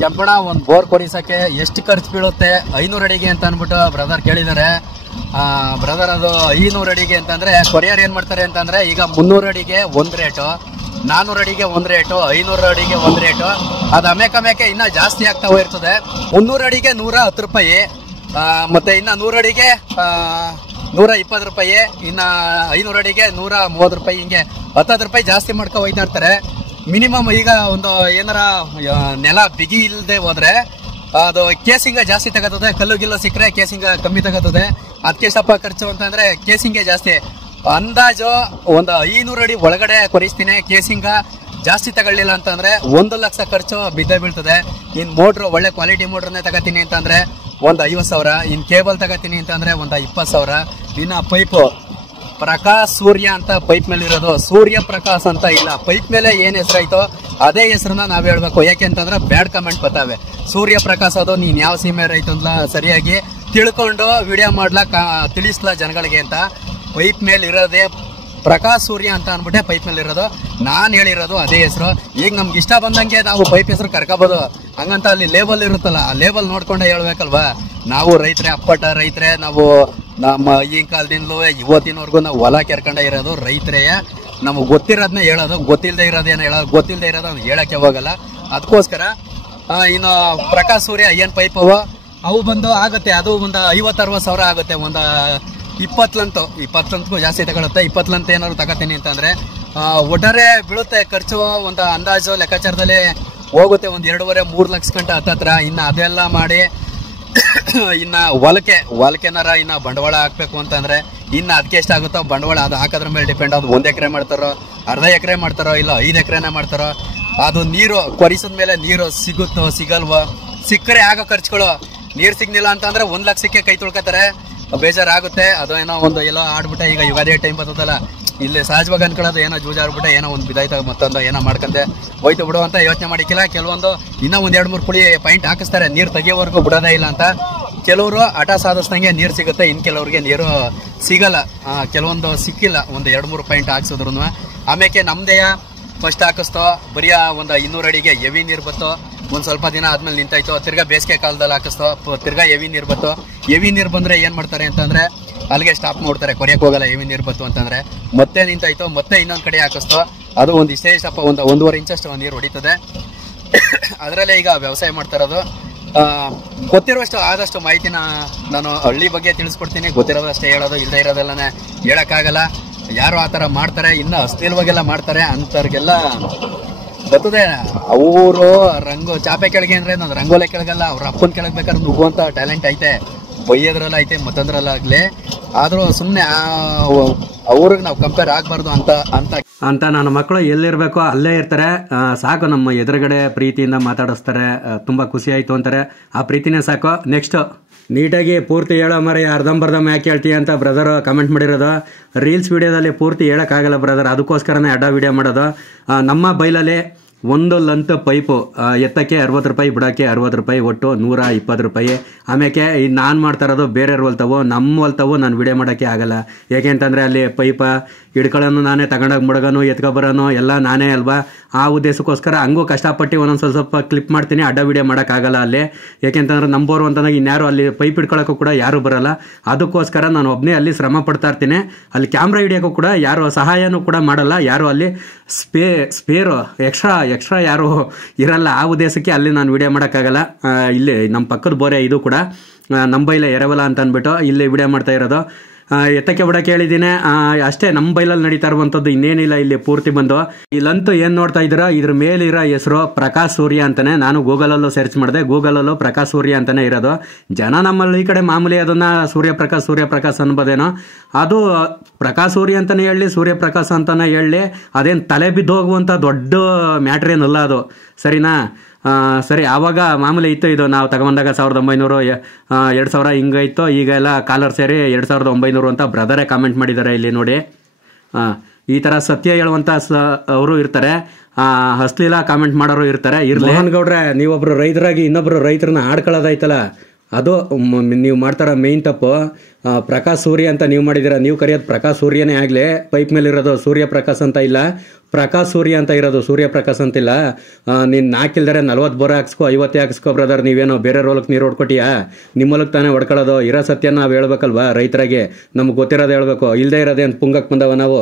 ಕೆಂಪಣ ಒಂದು ಬೋರ್ ಕೊರಿಸಕ್ಕೆ ಎಷ್ಟು ಖರ್ಚು ಬೀಳುತ್ತೆ 500 ಅಡಿಗೆ ಅಂತ ಅಂದ್ಬಿಟ್ಟು ಬ್ರದರ್ ಕೇಳಿದ್ದಾರೆ. ಬ್ರದರ್ ಅದು 500 ಅಡಿಗೆ ಅಂತಂದರೆ ಕೊರಿಯರ್ ಏನು ಮಾಡ್ತಾರೆ ಅಂತಂದರೆ ಈಗ 300 ಅಡಿಗೆ ಒಂದು ರೇಟು, 400 ಅಡಿಗೆ ಒಂದು ರೇಟು, 500 ಅಡಿಗೆ ಒಂದು ರೇಟು. ಅದು ಅಮೇಕೆ ಇನ್ನೂ ಜಾಸ್ತಿ ಆಗ್ತಾ ಹೋಗಿರ್ತದೆ. 300 ಅಡಿಗೆ 110 ರೂಪಾಯಿ, ಮತ್ತು ಇನ್ನು 100 ಅಡಿಗೆ 120 ರೂಪಾಯಿ, ಇನ್ನು 500 ಅಡಿಗೆ 130 ರೂಪಾಯಿ, ಹಿಂಗೆ 10 ರೂಪಾಯಿ ಜಾಸ್ತಿ ಮಾಡ್ಕೊ ಹೋಯ್ತಾ ಇರ್ತಾರೆ. ಮಿನಿಮಮ್ ಈಗ ಒಂದು ಏನಾರ ನೆಲ ಬಿಗಿ ಇಲ್ಲದೆ ಹೋದ್ರೆ ಅದು ಕೇಸಿಂಗ ಜಾಸ್ತಿ ತಗೋತದೆ, ಕಲ್ಲು ಗಿಲ್ಲು ಸಿಕ್ಕರೆ ಕೇಸಿಂಗ ಕಮ್ಮಿ ತಗೋತದೆ. ಅದಕ್ಕೆ ಸ್ವಲ್ಪ ಖರ್ಚು ಅಂತಂದ್ರೆ ಕೇಸಿಂಗೆ ಜಾಸ್ತಿ. ಅಂದಾಜು ಒಂದು 500 ಅಡಿ ಒಳಗಡೆ ಕೊರಿಸ್ತೀನಿ, ಕೇಸಿಂಗ ಜಾಸ್ತಿ ತಗೊಳ್ಳಿಲ್ಲ ಅಂತಂದ್ರೆ 1 ಲಕ್ಷ ಖರ್ಚು ಬಿದ್ದೇ ಬೀಳ್ತದೆ. ಇನ್ನು ಮೋಟ್ರು ಒಳ್ಳೆ ಕ್ವಾಲಿಟಿ ಮೋಟ್ರನ್ನೇ ತಗೋತೀನಿ ಅಂತಂದ್ರೆ ಒಂದು 50,000, ಇನ್ನು ಕೇಬಲ್ ತಗೋತೀನಿ ಅಂತಂದ್ರೆ ಒಂದು 20,000. ಇನ್ನು ಪೈಪು ಪ್ರಕಾಶ್ ಸೂರ್ಯ ಅಂತ ಪೈಪ್ ಮೇಲೆ ಇರೋದು, ಸೂರ್ಯ ಪ್ರಕಾಶ್ ಅಂತ ಇಲ್ಲ. ಪೈಪ್ ಮೇಲೆ ಏನು ಹೆಸರಾಯ್ತೋ ಅದೇ ಹೆಸರನ್ನ ನಾವು ಹೇಳ್ಬೇಕು. ಯಾಕೆ ಅಂತಂದ್ರೆ ಬ್ಯಾಡ್ ಕಮೆಂಟ್ ಬರ್ತಾವೆ. ಸೂರ್ಯ ಪ್ರಕಾಶ್ ಅದು ನೀನು ಯಾವ ಸೀಮೆ ರೈತ ಅಂತ ಸರಿಯಾಗಿ ತಿಳ್ಕೊಂಡು ವಿಡಿಯೋ ಮಾಡ್ಲಕ್ಕ ತಿಳಿಸ್ಲಾ ಜನಗಳಿಗೆ ಅಂತ. ಪೈಪ್ ಮೇಲೆ ಇರೋದೇ ಪ್ರಕಾಶ್ ಸೂರ್ಯ ಅಂತ ಅಂದ್ಬಿಟ್ಟೆ ಪೈಪ್ ಮೇಲೆ ಇರೋದು. ನಾನು ಹೇಳಿರೋದು ಅದೇ ಹೆಸರು. ಈಗ ನಮ್ಗೆ ಇಷ್ಟ ಬಂದಂಗೆ ನಾವು ಪೈಪ್ ಹೆಸರು ಕರ್ಕೋಬೋದು, ಹಂಗಂತ ಅಲ್ಲಿ ಲೇಬಲ್ ಇರುತ್ತಲ್ಲ, ಆ ಲೇಬಲ್ ನೋಡ್ಕೊಂಡೆ ಹೇಳ್ಬೇಕಲ್ವಾ. ನಾವು ರೈತರೇ, ಅಪ್ಪಟ ರೈತರೇ ನಾವು. ನಮ್ಮ ಈಗಿನ ಕಾಲದಿಂದಲೂ ಇವತ್ತಿನವರೆಗೂ ನಾವು ಹೊಲ ಕೆರ್ಕೊಂಡೇ ಇರೋದು ರೈತರೇ. ನಮಗೆ ಗೊತ್ತಿರೋದನ್ನ ಹೇಳೋದು, ಗೊತ್ತಿಲ್ಲದೆ ಇರೋದೇನು ಹೇಳೋದು, ಗೊತ್ತಿಲ್ಲದೆ ಇರೋದು ಹೇಳಕ್ಕೆ ಹೋಗಲ್ಲ. ಅದಕ್ಕೋಸ್ಕರ ಇನ್ನು ಪ್ರಕಾಶ್ ಸೂರ್ಯ ಏನು ಪೈಪ್ ಅವು ಬಂದು ಆಗುತ್ತೆ, ಅದು ಒಂದು 50-60 ಸಾವಿರ ಆಗುತ್ತೆ. ಒಂದು 20 ಜಾಸ್ತಿ ತಗೊಳುತ್ತೆ. 20 ಏನಾದ್ರು ತಗೋತೀನಿ ಅಂತಂದ್ರೆ ಒಟ್ಟಾರೆ ಬೀಳುತ್ತೆ ಖರ್ಚು. ಒಂದು ಅಂದಾಜು ಲೆಕ್ಕಾಚಾರದಲ್ಲಿ ಹೋಗುತ್ತೆ ಒಂದು 2.5-3 ಲಕ್ಷ ಗಂಟೆ ಹತ್ತತ್ರ. ಇನ್ನು ಅದೆಲ್ಲ ಮಾಡಿ ಇನ್ನು ಹೊಲಕ್ಕೆನಾರ ಇನ್ನು ಬಂಡವಾಳ ಹಾಕ್ಬೇಕು ಅಂತಂದ್ರೆ ಇನ್ನು ಅದಕ್ಕೆ ಎಷ್ಟಾಗುತ್ತೋ ಬಂಡವಾಳ, ಅದು ಹಾಕೋದ್ರ ಮೇಲೆ ಡಿಪೆಂಡ್. ಅದು 1 ಎಕರೆ ಮಾಡ್ತಾರೋ, ಅರ್ಧ ಎಕರೆ ಮಾಡ್ತಾರೋ, ಇಲ್ಲ 5 ಎಕರೆನೇ ಮಾಡ್ತಾರೋ. ಅದು ನೀರು ಕೊರಿಸಿದ ಮೇಲೆ ನೀರು ಸಿಗುತ್ತೋ ಸಿಗಲ್ವೋ, ಸಿಕ್ಕರೆ ಆಗೋ ಖರ್ಚುಗಳು. ನೀರು ಸಿಗ್ಲಿಲ್ಲ ಅಂತಂದ್ರೆ 1 ಲಕ್ಷಕ್ಕೆ ಕೈ ತೊಳ್ಕೊತಾರೆ, ಬೇಜಾರಾಗುತ್ತೆ. ಅದು ಏನೋ ಒಂದು ಎಲ್ಲೋ ಆಡ್ಬಿಟ್ಟೆ, ಈಗ ಯುಗಾದಿ ಟೈಮ್ ಬರ್ತದಲ್ಲ, ಇಲ್ಲಿ ಸಹಜವಾಗಿ ಅನ್ಕೊಳ್ಳೋದು ಏನೋ ಜೂಜಾಡ್ಬಿಟ್ಟೆ, ಏನೋ ಒಂದು ಬಿದ್ದಾಯ್ತ ಮತ್ತೊಂದು ಏನೋ ಮಾಡ್ಕೊಂಡೆ ಹೋಯ್ತು ಬಿಡು ಅಂತ ಯೋಚನೆ ಮಾಡಿಕ್ಕಿಲ್ಲ. ಕೆಲವೊಂದು ಇನ್ನೂ 1-2-3 ಪುಳಿ ಪಾಯಿಂಟ್ ಹಾಕಿಸ್ತಾರೆ, ನೀರು ತೆಗಿಯೋವರೆಗೂ ಬಿಡೋದೇ ಇಲ್ಲ ಅಂತ. ಕೆಲವರು ಹಠ ಸಾಧಿಸ್ದಂಗೆ ನೀರು ಸಿಗುತ್ತೆ, ಇನ್ನು ಕೆಲವ್ರಿಗೆ ನೀರು ಸಿಗಲ್ಲ. ಕೆಲವೊಂದು ಸಿಕ್ಕಿಲ್ಲ, ಒಂದು 2-3 ಪಾಯಿಂಟ್ ಹಾಕ್ಸಿದ್ರು. ಆಮೇಲೆ ನಮ್ದೇ ಫಸ್ಟ್ ಹಾಕಿಸ್ತೋ ಬರೀ ಒಂದು 200 ಅಡಿಗೆ ಹೆವಿ ನೀರು ಬತ್ತೋ, ಒಂದು ಸ್ವಲ್ಪ ದಿನ ಆದ್ಮೇಲೆ ನಿಂತಾಯ್ತು. ತಿರ್ಗಾ ಬೇಸಿಗೆ ಕಾಲದಲ್ಲಿ ಹಾಕಿಸ್ತೋ, ತಿರ್ಗಾ ಹೆವಿ ನೀರು ಬತ್ತು. ಹೆವಿ ನೀರು ಬಂದರೆ ಏನು ಮಾಡ್ತಾರೆ ಅಂತಂದರೆ ಅಲ್ಲಿಗೆ ಸ್ಟಾಪ್ ಮಾಡ್ತಾರೆ, ಕೊರೆಯಕ್ಕೆ ಹೋಗಲ್ಲ. ಹೆವಿ ನೀರು ಬತ್ತು ಅಂತಂದರೆ ಮತ್ತೆ ನಿಂತಾಯ್ತು, ಮತ್ತೆ ಇನ್ನೊಂದು ಕಡೆ ಹಾಕಿಸ್ತೋ, ಅದು ಒಂದು ಇಷ್ಟಪ್ಪ ಒಂದು 1.5 ಇಂಚಷ್ಟು ನೀರು ಹೊಡಿತದೆ. ಅದರಲ್ಲೇ ಈಗ ವ್ಯವಸಾಯ ಮಾಡ್ತಾ ಇರೋದು. ಗೊತ್ತಿರುವಷ್ಟು ಆದಷ್ಟು ಮಾಹಿತಿನ ನಾನು ಹಳ್ಳಿ ಬಗ್ಗೆ ತಿಳಿಸ್ಕೊಡ್ತೀನಿ. ಗೊತ್ತಿರೋದಷ್ಟೇ ಹೇಳೋದು, ಇಲ್ಲದೆ ಇರೋದೆಲ್ಲನೇ ಹೇಳೋಕ್ಕಾಗಲ್ಲ. ಯಾರು ಆ ಥರ ಮಾಡ್ತಾರೆ, ಇನ್ನು ಅಶ್ಲೀಲವಾಗೆಲ್ಲ ಮಾಡ್ತಾರೆ ಅಂಥವ್ರಿಗೆಲ್ಲ ಬರ್ತದೆ. ಅವರು ಚಾಪೆ ಕೆಳಗೆ ಅಂದರೆ ನಾನು ರಂಗೋಲೆ ಕೆಳಗಲ್ಲ, ಅವ್ರ ಅಪ್ಪನ ಕೆಳಗೆ ಬೇಕಾದ್ರೆ ನುಗ್ಗುವಂಥ ಟ್ಯಾಲೆಂಟ್ ಐತೆ, ಬೈಯೋದ್ರಲ್ಲ ಐತೆ, ಮತ್ತೊಂದ್ರಲ್ಲಾಗಲಿ. ಆದರೂ ಸುಮ್ಮನೆ ಅವ್ರಿಗೆ ನಾವು ಕಂಪೇರ್ ಆಗಬಾರ್ದು ಅಂತ ನನ್ನ ಮಕ್ಕಳು ಎಲ್ಲಿರಬೇಕೋ ಅಲ್ಲೇ ಇರ್ತಾರೆ. ಸಾಕು, ನಮ್ಮ ಎದುರುಗಡೆ ಪ್ರೀತಿಯಿಂದ ಮಾತಾಡಿಸ್ತಾರೆ, ತುಂಬ ಖುಷಿ ಆಯಿತು ಅಂತಾರೆ. ಆ ಪ್ರೀತಿನೇ ಸಾಕು. ನೆಕ್ಸ್ಟ್ ನೀಟಾಗಿ ಪೂರ್ತಿ ಹೇಳೋ ಮರಿ ಅರ್ಧಂಬರ್ಧಂ ಯಾಕೆ ಹೇಳ್ತೀಯ ಅಂತ ಬ್ರದರ್ ಕಮೆಂಟ್ ಮಾಡಿರೋದು. ರೀಲ್ಸ್ ವಿಡಿಯೋದಲ್ಲಿ ಪೂರ್ತಿ ಹೇಳೋಕ್ಕಾಗಲ್ಲ ಬ್ರದರ್, ಅದಕ್ಕೋಸ್ಕರನೇ ಅಡ್ಡ ವಿಡಿಯೋ ಮಾಡೋದು. ನಮ್ಮ ಬೈಲಲ್ಲಿ ಒಂದು ಲಂತ್ ಪೈಪು ಎತ್ತಕ್ಕೆ 60 ರೂಪಾಯಿ, ಬಿಡೋಕ್ಕೆ 60 ರೂಪಾಯಿ, ಒಟ್ಟು 120 ರೂಪಾಯಿ. ಆಮೇಲೆ ಈಗ ನಾನು ಮಾಡ್ತಾ ಇರೋದು ಬೇರೆಯವ್ರ ಹೊಲ್ತವು, ನಮ್ಮ ಹೊಲ್ತವು ನಾನು ವಿಡಿಯೋ ಮಾಡೋಕ್ಕೆ ಆಗಲ್ಲ. ಯಾಕೆ ಅಂತಂದರೆ ಅಲ್ಲಿ ಪೈಪ ಹಿಡ್ಕೊಳ್ಳೋನು ನಾನೇ, ತಗೊಂಡೋಗಿ ಮುಡಗೋನು, ಎತ್ಕೊಬರೋನು ಎಲ್ಲ ನಾನೇ ಅಲ್ವಾ. ಆ ಉದ್ದೇಶಕ್ಕೋಸ್ಕರ ಹಂಗೂ ಕಷ್ಟಪಟ್ಟು ಒಂದೊಂದು ಸ್ವಲ್ಪ ಕ್ಲಿಪ್ ಮಾಡ್ತೀನಿ, ಅಡ್ಡ ವಿಡಿಯೋ ಮಾಡೋಕ್ಕಾಗಲ್ಲ ಅಲ್ಲಿ. ಯಾಕೆಂತಂದ್ರೆ ನಂಬೋರು ಅಂತಂದಾಗ ಇನ್ಯಾರು ಅಲ್ಲಿ ಪೈಪ್ ಹಿಡ್ಕೊಳ್ಳೋಕ್ಕೂ ಕೂಡ ಯಾರೂ ಬರೋಲ್ಲ. ಅದಕ್ಕೋಸ್ಕರ ನಾನು ಒಬ್ಬನೇ ಅಲ್ಲಿ ಶ್ರಮ ಪಡ್ತಾ ಇರ್ತೀನಿ. ಅಲ್ಲಿ ಕ್ಯಾಮ್ರಾ ಹಿಡಿಯೋಕ್ಕೂ ಕೂಡ ಯಾರು ಸಹಾಯನೂ ಕೂಡ ಮಾಡಲ್ಲ, ಯಾರು ಅಲ್ಲಿ ಸ್ಪೇರು ಎಕ್ಸ್ಟ್ರಾ ಯಾರು ಇರಲ್ಲ. ಆ ಉದ್ದೇಶಕ್ಕೆ ಅಲ್ಲಿ ನಾನು ವಿಡಿಯೋ ಮಾಡೋಕ್ಕಾಗಲ್ಲ. ಇಲ್ಲಿ ನಮ್ಮ ಪಕ್ಕದ ಬೋರೆ ಇದು ಕೂಡ ನಮ್ಮ ಬೈಲೆ ಎರವಲ ಅಂತ ಅಂದ್ಬಿಟ್ಟು ಇಲ್ಲಿ ವಿಡಿಯೋ ಮಾಡ್ತಾ ಇರೋದು. ಎತ್ತಕ್ಕೆ ಬಿಡೋಕೆ ಹೇಳಿದ್ದೀನಿ ಅಷ್ಟೇ. ನಮ್ಮ ಬೈಲಲ್ಲಿ ನಡೀತಾ ಇರುವಂಥದ್ದು ಇನ್ನೇನಿಲ್ಲ. ಇಲ್ಲಿ ಪೂರ್ತಿ ಬಂದು ಇಲ್ಲಂತೂ ಏನು ನೋಡ್ತಾ ಇದ್ದೀರಾ, ಇದ್ರ ಮೇಲಿರೋ ಹೆಸರು ಪ್ರಕಾಶ್ ಸೂರ್ಯ ಅಂತಾನೆ. ನಾನು ಗೂಗಲಲ್ಲೂ ಸರ್ಚ್ ಮಾಡಿದೆ, ಗೂಗಲಲ್ಲೂ ಪ್ರಕಾಶ್ ಸೂರ್ಯ ಅಂತಾನೆ ಇರೋದು. ಜನ ನಮ್ಮಲ್ಲಿ ಈ ಕಡೆ ಮಾಮೂಲಿ ಅದನ್ನ ಸೂರ್ಯಪ್ರಕಾಶ್ ಅನ್ಬೋದೇನೋ. ಅದು ಪ್ರಕಾಶ್ ಸೂರ್ಯ ಅಂತಾನೆ ಹೇಳಿ, ಸೂರ್ಯಪ್ರಕಾಶ್ ಅಂತಾನೆ ಹೇಳಿ, ಅದೇನು ತಲೆ ಬಿದ್ದು ಹೋಗುವಂಥ ದೊಡ್ಡ ಮ್ಯಾಟ್ರ್ ಏನಲ್ಲ ಅದು, ಸರಿನಾ? ಸರಿ, ಆವಾಗ ಮಾಮೂಲಿ ಇತ್ತು ಇದು. ನಾವು ತಗೊಂಡಾಗ 1900 2000 ಹಿಂಗಾಯಿತು. ಈಗ ಎಲ್ಲ ಕಾಲರ್ ಸೇರಿ 2900 ಅಂತ ಬ್ರದರೇ ಕಾಮೆಂಟ್ ಮಾಡಿದ್ದಾರೆ ಇಲ್ಲಿ ನೋಡಿ. ಈ ಥರ ಸತ್ಯ ಹೇಳುವಂಥ ಅವರು ಇರ್ತಾರೆ, ಅಶ್ಲೀಲ ಕಾಮೆಂಟ್ ಮಾಡೋರು ಇರ್ತಾರೆ. ಮೋಹನ್ ಗೌಡ್ರೆ, ನೀವೊಬ್ರು ರೈತರಾಗಿ ಇನ್ನೊಬ್ರು ರೈತರನ್ನ ಆಡ್ಕೊಳ್ಳೋದಾಯ್ತಲ್ಲ, ಅದು ನೀವು ಮಾಡ್ತಾರ ಮೇಯ್ನ್ ತಪ್ಪು. ಪ್ರಕಾಶ್ ಸೂರ್ಯ ಅಂತ ನೀವು ಮಾಡಿದ್ದೀರಾ, ನೀವು ಕರೆಯೋದು ಪ್ರಕಾಶ್ ಸೂರ್ಯನೇ ಆಗಲಿ, ಪೈಪ್ ಮೇಲೆ ಇರೋದು ಸೂರ್ಯ ಪ್ರಕಾಶ್ ಅಂತ ಇಲ್ಲ. ಪ್ರಕಾಶ್ ಸೂರ್ಯ ಅಂತ ಇರೋದು, ಸೂರ್ಯ ಪ್ರಕಾಶ್ ಅಂತಿಲ್ಲ. ನೀನು 4 ಇಲ್ದರೆ 40 ಬೋರ್ ಹಾಕ್ಸ್ಕೊ, 50 ಹಾಕ್ಸ್ಕೊ ಬ್ರದರ್. ನೀವೇನೋ ಬೇರೆ ಹೊಲಕ್ಕೆ ನೀರು ಹೊಡ್ಕೊಟ್ಟಿಯಾ? ನಿಮ್ಮ ಹೊಲಕ್ಕೆ ತಾನೇ ಹೊಡ್ಕೊಳ್ಳೋದು. ಇರೋ ಸತ್ಯ ನಾವು ಹೇಳ್ಬೇಕಲ್ವಾ ರೈತರಾಗೆ, ನಮ್ಗೆ ಗೊತ್ತಿರೋದು ಹೇಳ್ಬೇಕು. ಇಲ್ಲದೆ ಇರೋದೇ ಅಂತ ಪುಂಗಕ್ಕೆ ಬಂದವ ನಾವು.